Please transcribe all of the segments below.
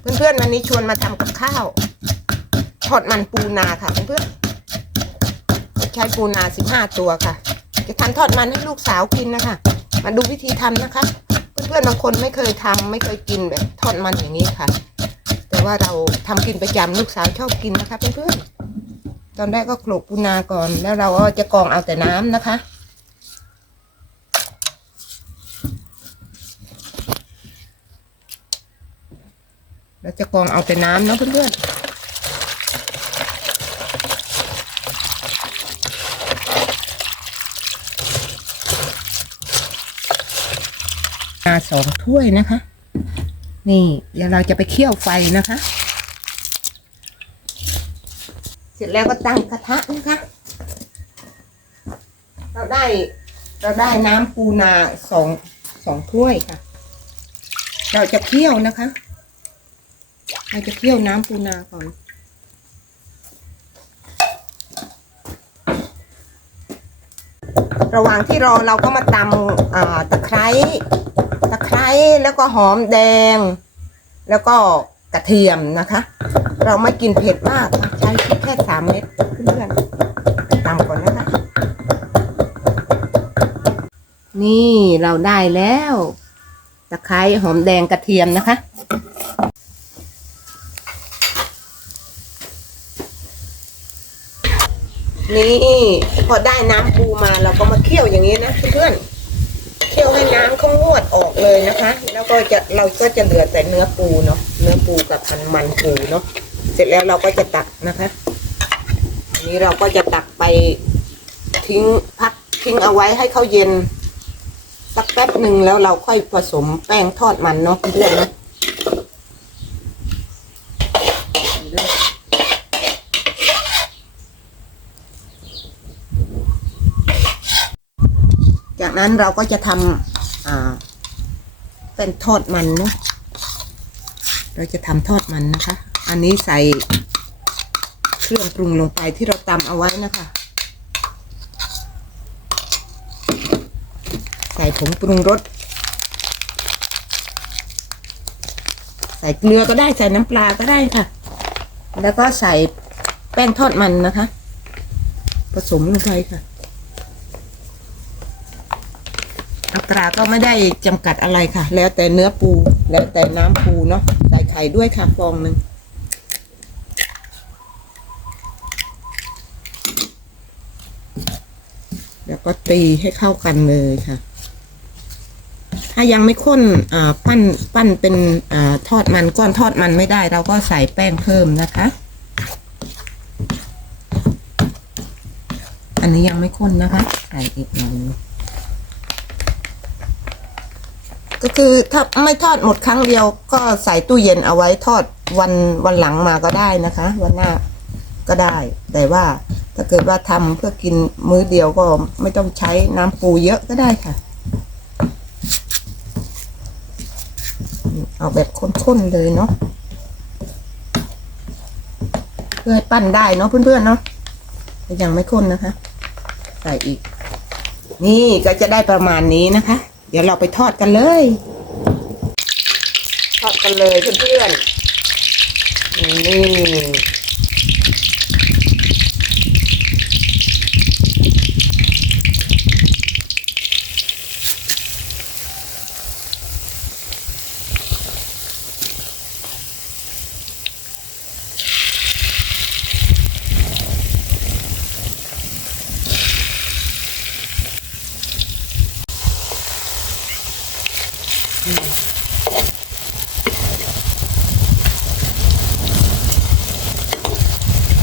เพื่อนๆวันนี้ชวนมาทำกับข้าวทอดมันปูนาค่ะเพื่อนๆใช้ปูนาสิบห้าตัวค่ะ จะทำทอดมันให้ลูกสาวกินนะคะ มาดูวิธีทำนะคะ เพื่อนๆบางคนไม่เคยทำไม่เคยกินแบบทอดมันอย่างนี้ค่ะ แต่ว่าเราทำกินประจำลูกสาวชอบกินนะคะเพื่อนๆตอนแรกก็โขลกปูนาก่อน แล้วเราก็จะกรองเอาแต่น้ำนะคะ เราจะกรองเอาแต่น้ำเนาะเพื่อนๆมาสองถ้วยนะคะ นี่ เดี๋ยวเราจะไปเคี่ยวไฟนะคะ เสร็จแล้วก็ตั้งกระทะนะคะ เราได้เราได้น้ำปูนาสองสองถ้วยค่ะ เราจะเคี่ยวนะคะ เราจะเคี่ยวน้ำปูนาก่อน ระหว่างที่รอเราก็มาตำตะไคร้ตะไคร้แล้วก็หอมแดง แล้วก็กระเทียมนะคะ เราไม่กินเผ็ดมากใช้พริกแค่สามเม็ดเพื่อนๆตำก่อนนะคะ นี่เราได้แล้วตะไคร้หอมแดงกระเทียมนะคะ นี่พอได้น้ำปูมาเราก็มาเคี่ยวอย่างนี้นะเพื่อนเคี่ยวให้น้ำเขางวดออกเลยนะคะ แล้วก็จะเราก็จะเหลือแต่เนื้อปูเนาะเนื้อปูกับมันมันปูเนาะเสร็จแล้วเราก็จะตักนะคะอันนี้เราก็จะตักไปทิ้งพักทิ้งเอาไว้ให้เขาเย็นสักแป๊บหนึ่งแล้วเราค่อยผสมแป้งทอดมันเนาะเพื่อนๆนะ จากนั้นเราก็จะทำเป็นทอดมันเนะเราจะทำทอดมันนะคะ อันนี้ใส่เครื่องปรุงลงไปที่เราตำเอาไว้นะคะ ใส่ผงปรุงรสใส่เกลือก็ได้ใส่น้ำปลาก็ได้ค่ะ แล้วก็ใส่แป้งทอดมันนะคะ ผสมลงไปค่ะ อัตราก็ไม่ได้จำกัดอะไรค่ะ แล้วแต่เนื้อปู แล้วแต่น้ำปูเนาะใส่ไข่ด้วยค่ะฟองหนึ่งแล้วก็ตีให้เข้ากันเลยค่ะ ถ้ายังไม่ข้นอ่าปั้นปั้นเป็นอ่าทอดมันก้อนทอดมันไม่ได้ เราก็ใส่แป้งเพิ่มนะคะ อันนี้ยังไม่ข้นนะคะ ใส่อีกหน่อยนึง ก็คือถ้าไม่ทอดหมดครั้งเดียว ก็ใส่ตู้เย็นเอาไว้ทอดวันวันหลังมาก็ได้นะคะ วันหน้าก็ได้ แต่ว่าถ้าเกิดว่าทำเพื่อกินมื้อเดียวก็ไม่ต้องใช้น้ำปูเยอะก็ได้ค่ะ เอาแบบข้นๆเลยเนาะเพื่อให้ปั้นได้เนาะเพื่อนๆเนาะยังไม่ข้นนะคะ ใส่อีก นี่ก็จะได้ประมาณนี้นะคะ เดี๋ยวเราไปทอดกันเลย ทอดกันเลยเพื่อนๆนี่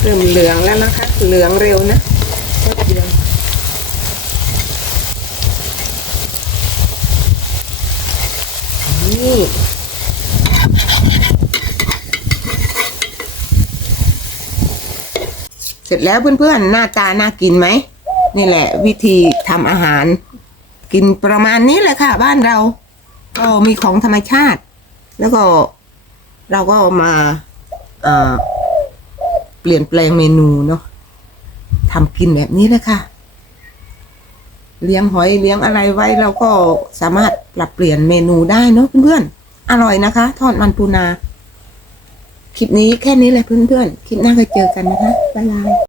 ริ่มเหลืองแล้วนะคะ เหลืองเร็วนะเดียวนี่เสร็จแล้วเพื่อนๆ หน้าตาน่ากินไหม นี่แหละ วิธีทำอาหาร กินประมาณนี้แหละค่ะ บ้านเรา ก็มีของธรรมชาติ แล้วก็เราก็มา เอ่อ ปลี่ยนแปลงเมนูเนาะทำกินแบบนี้เลยค่ะ เลี้ยงหอยเลี้ยงอะไรไว้เราก็สามารถปรับเปลี่ยนเมนูได้เนาะเพื่อนๆอร่อยนะคะ ทอดมันปูนา คลิปนี้แค่นี้แหละเพื่อนๆ คลิปหน้าก็เจอกันนะคะบ๊ายบาย